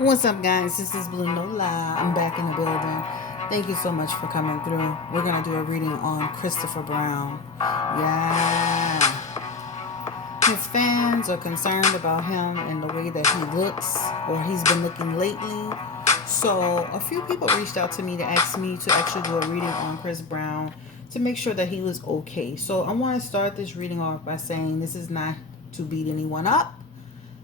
What's up, guys? This is Blue Nola. I'm back in the building. Thank you so much for coming through. We're going to do a reading on Christopher Brown. Yeah. His fans are concerned about him and the way that he looks, or he's been looking lately. So, a few people reached out to me to ask me to actually do a reading on Chris Brown to make sure that he was okay. So, I want to start this reading off by saying this is not to beat anyone up.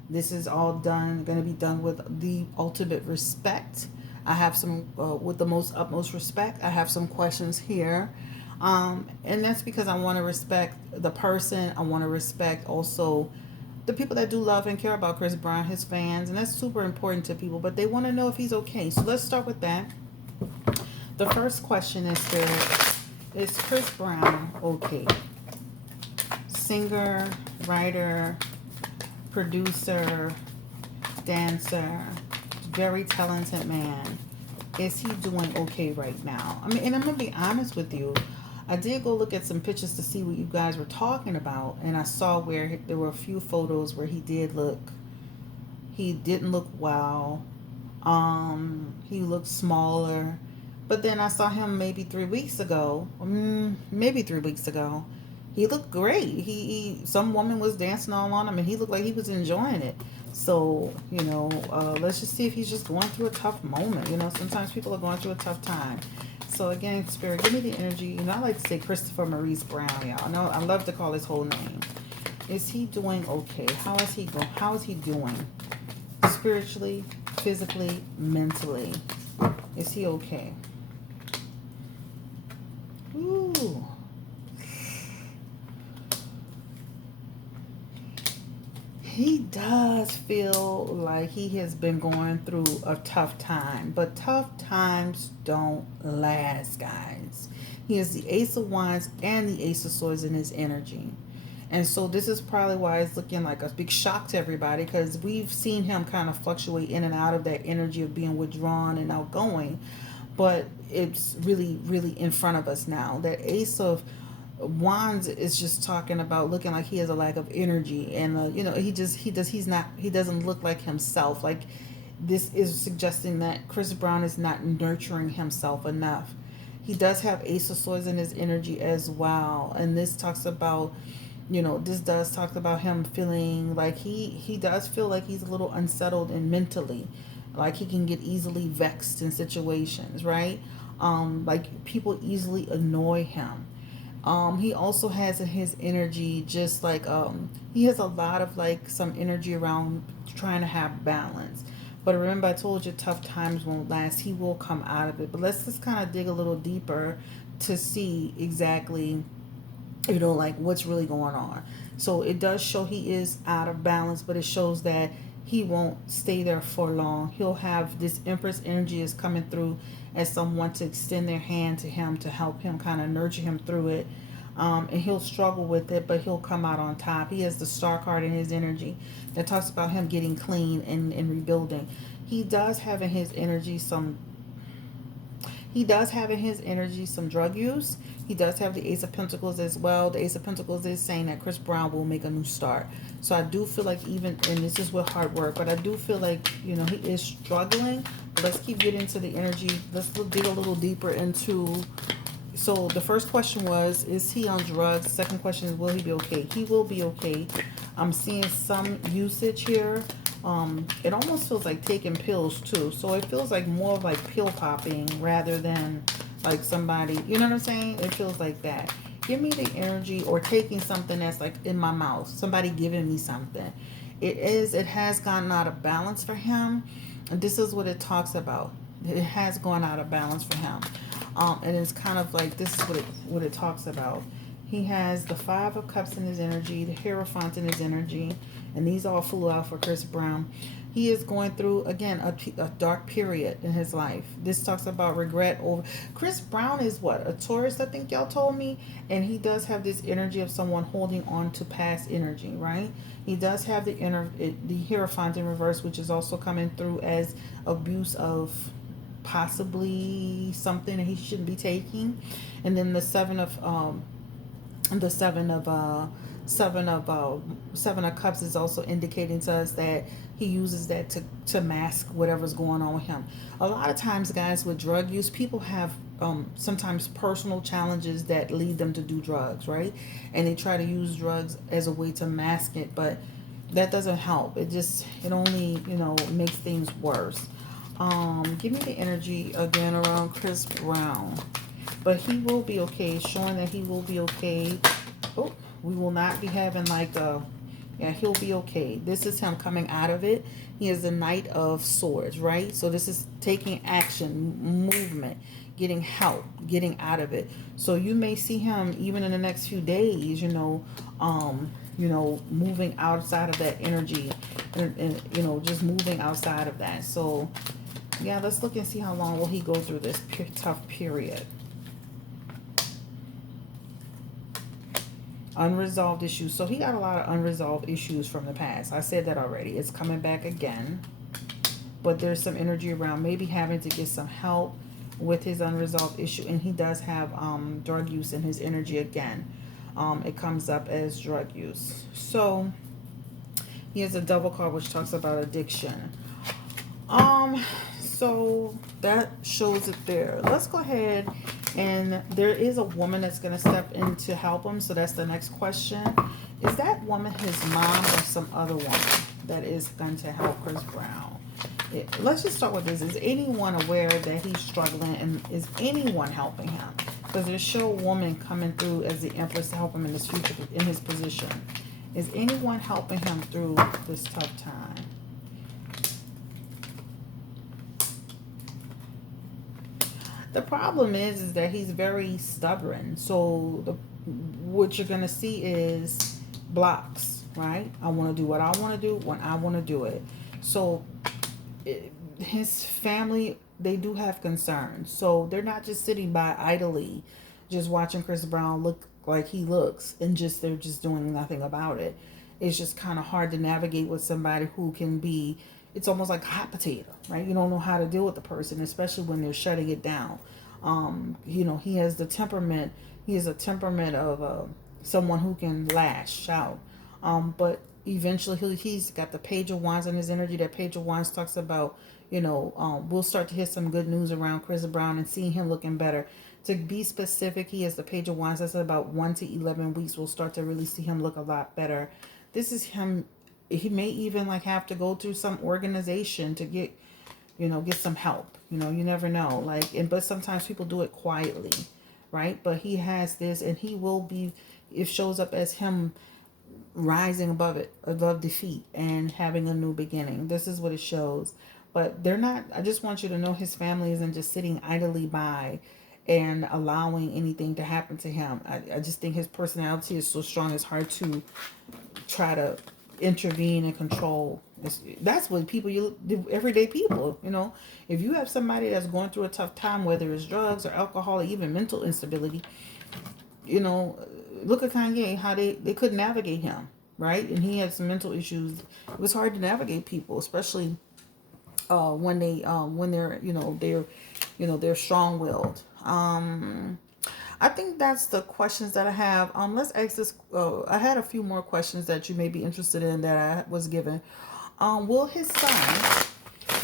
This is all going to be done with the ultimate respect. I have some, with the most utmost respect. I have some questions here. And that's because I want to respect the person. I want to respect also the people that do love and care about Chris Brown, his fans. And that's super important to people. But they want to know if he's okay. So let's start with that. The first question is Chris Brown okay? Singer, writer, producer, dancer, very talented man. Is he doing okay right now? I mean, and I'm gonna be honest with you. I did go look at some pictures to see what you guys were talking about, and I saw where there were a few photos where he didn't look well. He looked smaller. But then I saw him maybe 3 weeks ago. Maybe 3 weeks ago. He looked great. Some woman was dancing all on him, and he looked like he was enjoying it. So let's just see if he's just going through a tough moment. Sometimes people are going through a tough time. So again, Spirit, give me the energy. I like to say Christopher Maurice Brown, y'all. No, I love to call his whole name. Is he doing okay? How is he going? How is he doing? Spiritually, physically, mentally. Is he okay? Ooh. He does feel like he has been going through a tough time, but tough times don't last, guys. He has the Ace of Wands and the Ace of Swords in his energy. And so this is probably why it's looking like a big shock to everybody, because we've seen him kind of fluctuate in and out of that energy of being withdrawn and outgoing. But it's really, really in front of us now. That Ace of Wands is just talking about looking like he has a lack of energy, and he doesn't look like himself. Like, this is suggesting that Chris Brown is not nurturing himself enough. He does have Ace of Swords in his energy as well, and this does talk about him feeling like he does feel like he's a little unsettled and mentally, like he can get easily vexed in situations, right? Like people easily annoy him. He also has in his energy just like he has a lot of like some energy around trying to have balance. But remember, I told you tough times won't last. He will come out of it. But let's just kind of dig a little deeper to see exactly, like what's really going on. So it does show he is out of balance, but it shows that he won't stay there for long. He'll have this Empress energy is coming through as someone to extend their hand to him to help him kind of nurture him through it. And he'll struggle with it, but he'll come out on top. He has the Star card in his energy that talks about him getting clean and rebuilding. He does have in his energy some he does have in his energy some drug use. He does have the Ace of Pentacles as well. The Ace of Pentacles is saying that Chris Brown will make a new start. So I do feel like and this is with hard work, but I do feel like, he is struggling. Let's keep getting to the energy. Let's dig a little deeper into. So the first question was, is he on drugs? The second question is, will he be okay? He will be okay. I'm seeing some usage here. It almost feels like taking pills too. So it feels like more of like pill popping rather than like somebody, you know what I'm saying? It feels like that. Give me the energy, or taking something that's like in my mouth. Somebody giving me something. It has gotten out of balance for him. And this is what it talks about. It has gone out of balance for him. And it's kind of like, this is what it talks about. He has the Five of Cups in his energy, the Hierophant in his energy, and these all flew out for Chris Brown. He is going through, again, a dark period in his life. This talks about regret over. Chris Brown is what? A Taurus, I think y'all told me. And he does have this energy of someone holding on to past energy, right? He does have the Hierophant in reverse, which is also coming through as abuse of possibly something that he shouldn't be taking. And then the seven of cups is also indicating to us that he uses that to mask whatever's going on with him. A lot of times, guys, with drug use, people have sometimes personal challenges that lead them to do drugs, right? And they try to use drugs as a way to mask it, but that doesn't help. It only, makes things worse. Give me the energy again around Chris Brown. But he will be okay. It's showing that he will be okay. Oh, we will not be having like a, yeah, he'll be okay. This is him coming out of it. He is the Knight of Swords, right? So this is taking action, movement, getting help, getting out of it. So you may see him even in the next few days, moving outside of that energy and just moving outside of that. So yeah, let's look and see how long will he go through this tough period. Unresolved issues. So he got a lot of unresolved issues from the past. I said that already. It's coming back again. But there's some energy around maybe having to get some help with his unresolved issue. And he does have drug use in his energy again. It comes up as drug use. So he has a double card which talks about addiction. So that shows it there. Let's go ahead, and there is a woman that's going to step in to help him. So that's the next question. Is that woman his mom or some other woman that is going to help Chris Brown? Let's just start with this. Is anyone aware that he's struggling, and is anyone helping him? Because there's show a woman coming through as the Empress to help him in his future, in his position. Is anyone helping him through this tough time? The problem is that he's very stubborn. So what you're going to see is blocks, right? I want to do what I want to do when I want to do it. So his family, they do have concerns. So they're not just sitting by idly, just watching Chris Brown look like he looks, and they're just doing nothing about it. It's just kind of hard to navigate with somebody who can be, it's almost like a hot potato, right? You don't know how to deal with the person, especially when they're shutting it down. He has the temperament. He has a temperament of someone who can lash out. But eventually he's got the Page of Wands in his energy. That Page of Wands talks about, we'll start to hear some good news around Chris Brown and seeing him looking better. To be specific, he has the Page of Wands. That's about 1 to 11 weeks. We'll start to really see him look a lot better. This is him. He may even have to go through some organization to get some help. You never know. But sometimes people do it quietly, right? But he has this, and he will be. It shows up as him rising above defeat and having a new beginning. This is what it shows. But they're not. I just want you to know his family isn't just sitting idly by and allowing anything to happen to him. I just think his personality is so strong. It's hard to try to intervene and control. That's what everyday people, if you have somebody that's going through a tough time, whether it's drugs or alcohol or even mental instability, look at Kanye, how they couldn't navigate him, right? And he had some mental issues. It was hard to navigate people, especially when they're strong-willed. I think that's the questions that I have. Let's ask this. I had a few more questions that you may be interested in that I was given. Will his son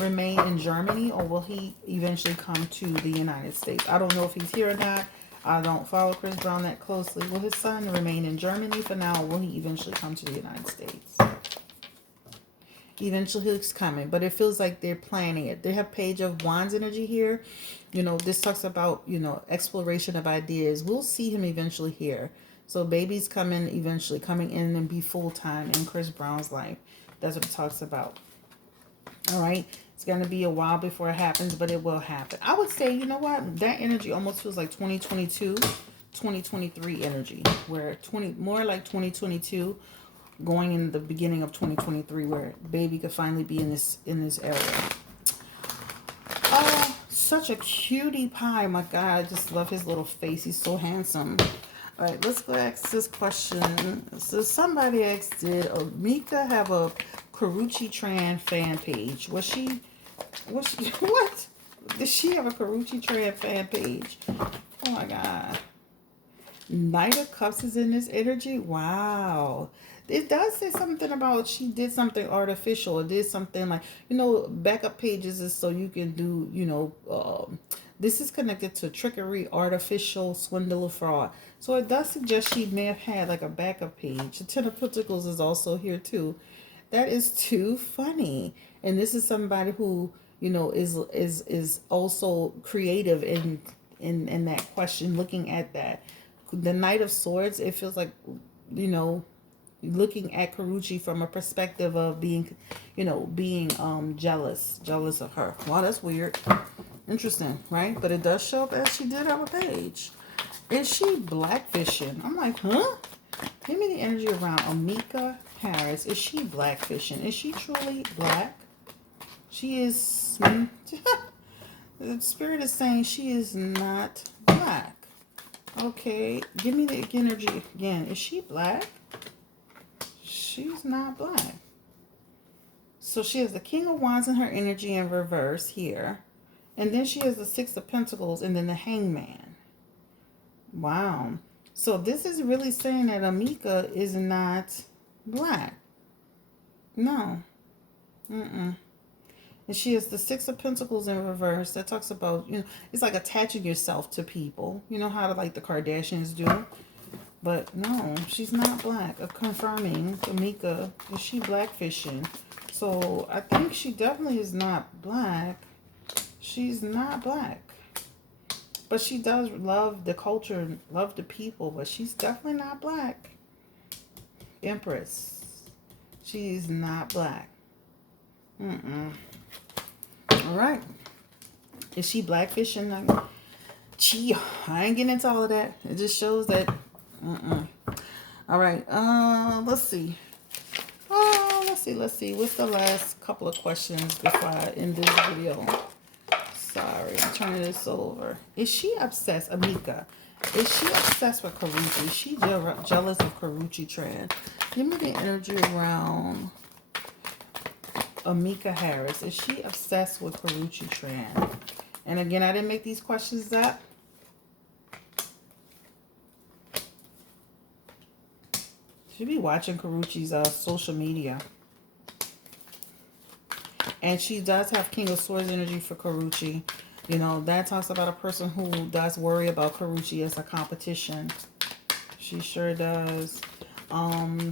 remain in Germany, or will he eventually come to the United States? I don't know if he's here or not. I don't follow Chris Brown that closely. Will his son remain in Germany for now, or will he eventually come to the United States? Eventually he's coming, but it feels like they're planning it. They have Page of Wands energy here. This talks about, exploration of ideas. We'll see him eventually here. So baby's eventually coming in and be full-time in Chris Brown's life. That's what it talks about. All right. It's going to be a while before it happens, but it will happen. I would say, you know what? That energy almost feels like 2022, 2023 energy, where more like 2022 going in the beginning of 2023, where baby could finally be in this area. Oh, such a cutie pie. My God, I just love his little face. He's so handsome. All right, let's go ask this question. So somebody asked, did Mika have a Karuchi Tran fan page? What? Did she have a Karuchi Tran fan page? Oh my God. Knight of Cups is in this energy. Wow. It does say something about she did something artificial. It did something like, backup pages is so you can do, this is connected to trickery, artificial, swindle, or fraud. So it does suggest she may have had like a backup page. The Ten of Pentacles is also here too. That is too funny. And this is somebody who, is also creative in that question, looking at that. The Knight of Swords, it feels like, you know, looking at Karuchi from a perspective of being, jealous of her. Wow, that's weird. Interesting, right? But it does show up as she did have a page. Is she blackfishing? I'm like, huh? Give me the energy around Amika Harris. Is she blackfishing? Is she truly black? She is. The spirit is saying she is not black. Okay, give me the energy again. Is she black? She's not black. So she has the King of Wands in her energy in reverse here. And then she has the Six of Pentacles and then the Hangman. Wow. So this is really saying that Amika is not black. No. Mm-mm. And she has the Six of Pentacles in reverse. That talks about, it's like attaching yourself to people. You know how like the Kardashians do. But no, she's not black. Confirming, Amika, is she blackfishing? So I think she definitely is not black. She's not black. But she does love the culture and love the people. But she's definitely not black. Empress. She's not black. Mm-mm. All right. Is she blackfishing? Gee, I ain't getting into all of that. It just shows that. All right. Let's see. Let's see. What's the last couple of questions before I end this video? Sorry, I'm turning this over. Is she obsessed, Amika? Is she obsessed with Karuchi? Is she jealous of Karuchi Tran? Give me the energy around Amika Harris. Is she obsessed with Karuchi Tran? And again, I didn't make these questions up. She be watching Karuchi's social media. And she does have King of Swords energy for Karuchi. That talks about a person who does worry about Karuchi as a competition. She sure does.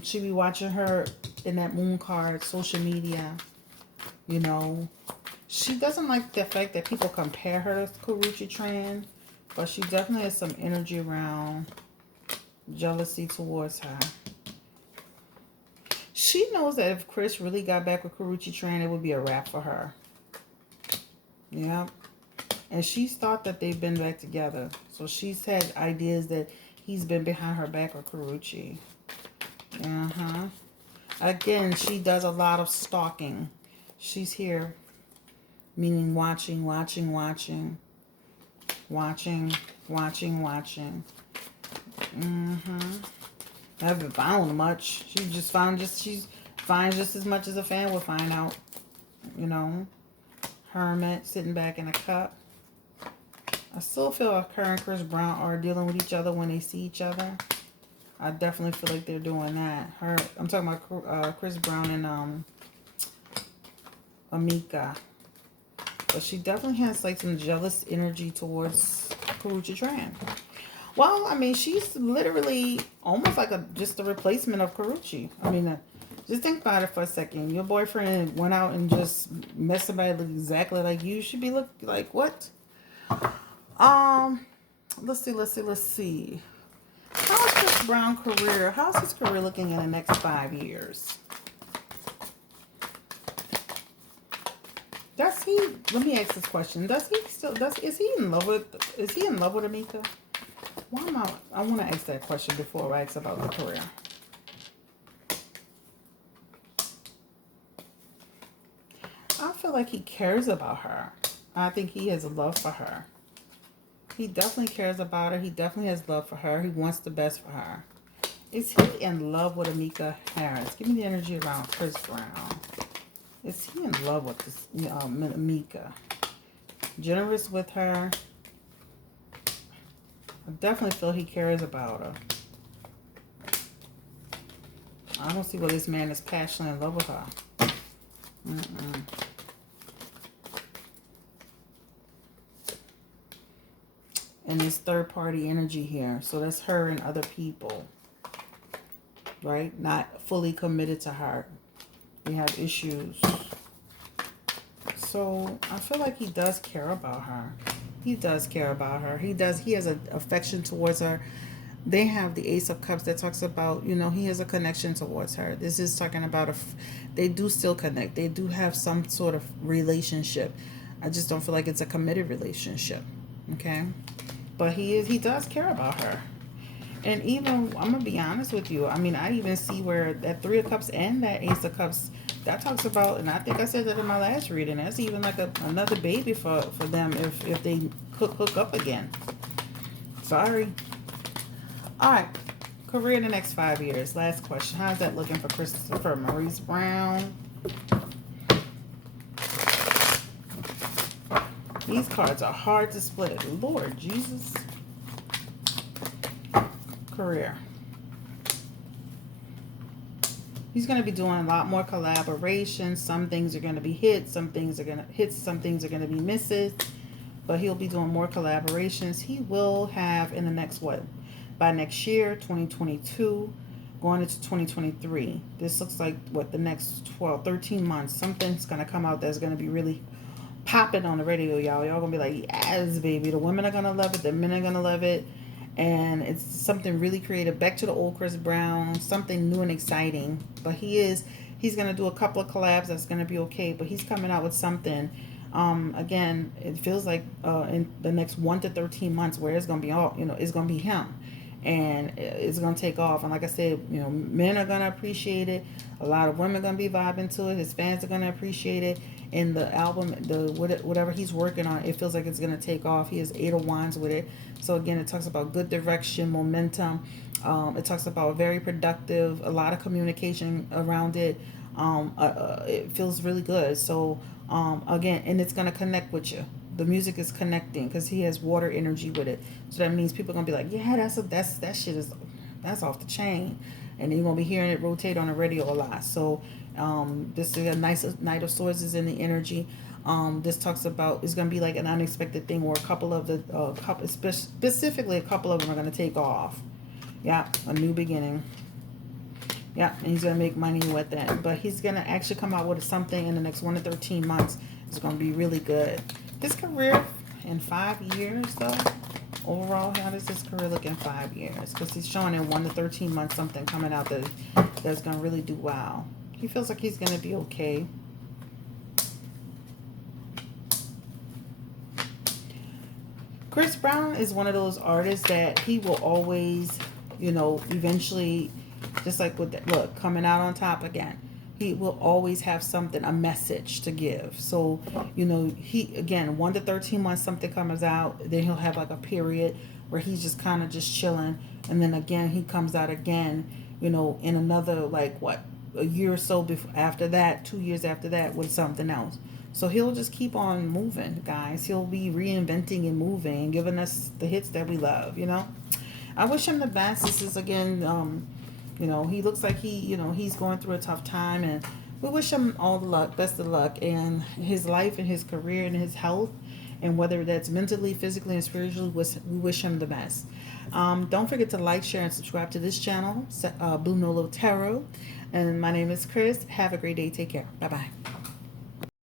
She be watching her in that moon card, social media. She doesn't like the fact that people compare her to Karuchi Tran. But she definitely has some energy around jealousy towards her. She knows that if Chris really got back with Karuchi Tran, it would be a wrap for her. Yeah. And she's thought that they've been back together. So she's had ideas that he's been behind her back with Karuchi. Again, she does a lot of stalking. She's here, meaning watching. I haven't found much. She finds just as much as a fan would find out. Hermit sitting back in a cup. I still feel like her and Chris Brown are dealing with each other when they see each other. I definitely feel like they're doing that. I'm talking about Chris Brown and Amika. But she definitely has like some jealous energy towards Karuchi Tran. Well, I mean, she's literally almost like just a replacement of Karuchi. I mean, just think about it for a second. Your boyfriend went out and just met somebody look exactly like you. Should be look like what? Let's see. How's Chris Brown career? How's his career looking in the next 5 years? Does he? Let me ask this question. Is he in love with Amika? I want to ask that question before I ask about the career. I feel like he cares about her. I think he has a love for her. He definitely cares about her. He definitely has love for her. He wants the best for her. Is he in love with Amika Harris? Give me the energy around Chris Brown. Is he in love with this Amika? Generous with her. I definitely feel he cares about her. I don't see why this man is passionately in love with her. Mm-mm. And this third party energy here. So that's her and other people. Right? Not fully committed to her. We have issues. So I feel like he does care about her. He does care about her. He does. He has an affection towards her. They have the Ace of Cups that talks about, he has a connection towards her. This is talking about they do still connect. They do have some sort of relationship. I just don't feel like it's a committed relationship. Okay? But he does care about her. And even, I'm gonna be honest with you. I mean, I even see where that Three of Cups and that Ace of Cups, that talks about, and I think I said that in my last reading. That's even like another baby for them if they hook up again. Sorry. All right. Career in the next 5 years. Last question. How's that looking for Christopher Maurice Brown? These cards are hard to split. Lord Jesus. Career. He's going to be doing a lot more collaborations. Some things are going to be hits. Some things are going to hit. Some things are going to be misses. But he'll be doing more collaborations. He will have in the next, by next year, 2022, going into 2023. This looks like, the next 12, 13 months. Something's going to come out that's going to be really popping on the radio, y'all. Y'all going to be like, yes, baby. The women are going to love it. The men are going to love it. And it's something really creative. Back to the old Chris Brown. Something new and exciting. But he's going to do a couple of collabs that's going to be okay. But he's coming out with something. Again, it feels like in the next 1 to 13 months where it's going to be all, it's going to be him. And it's going to take off. And like I said, men are going to appreciate it. A lot of women are going to be vibing to it. His fans are going to appreciate it. In the album, whatever he's working on, it feels like it's going to take off. He has 8 of Wands with it. So again, it talks about good direction, momentum. It talks about very productive, a lot of communication around it. It feels really good. So again, and it's going to connect with you. The music is connecting because he has water energy with it. So that means people are going to be like, yeah, that shit that's off the chain. And you're going to be hearing it rotate on the radio a lot. So this is a nice Knight of Swords is in the energy. This talks about, it's going to be like an unexpected thing where a couple of the, specifically a couple of them are going to take off. Yeah, a new beginning. Yeah, and he's going to make money with that. But he's going to actually come out with something in the next 1 to 13 months. It's going to be really good. His career in 5 years, though, overall, how does his career look in 5 years? Because he's showing in 1 to 13 months something coming out that's going to really do well. He feels like he's going to be okay. Chris Brown is one of those artists that he will always, eventually, just like with that, look, coming out on top again. He will always have something, a message to give. So, he, again, 1 to 13 months, something comes out. Then he'll have like a period where he's just kind of just chilling. And then again, he comes out again, in another, a year or so after that, 2 years after that, with something else. So he'll just keep on moving, guys. He'll be reinventing and moving, giving us the hits that we love, I wish him the best. This is, again, he looks like he's going through a tough time, and we wish him all the luck, best of luck in his life and his career and his health, and whether that's mentally, physically, and spiritually, we wish him the best. Don't forget to like, share, and subscribe to this channel, Blue Nola Tarot. And my name is Chris. Have a great day. Take care. Bye-bye.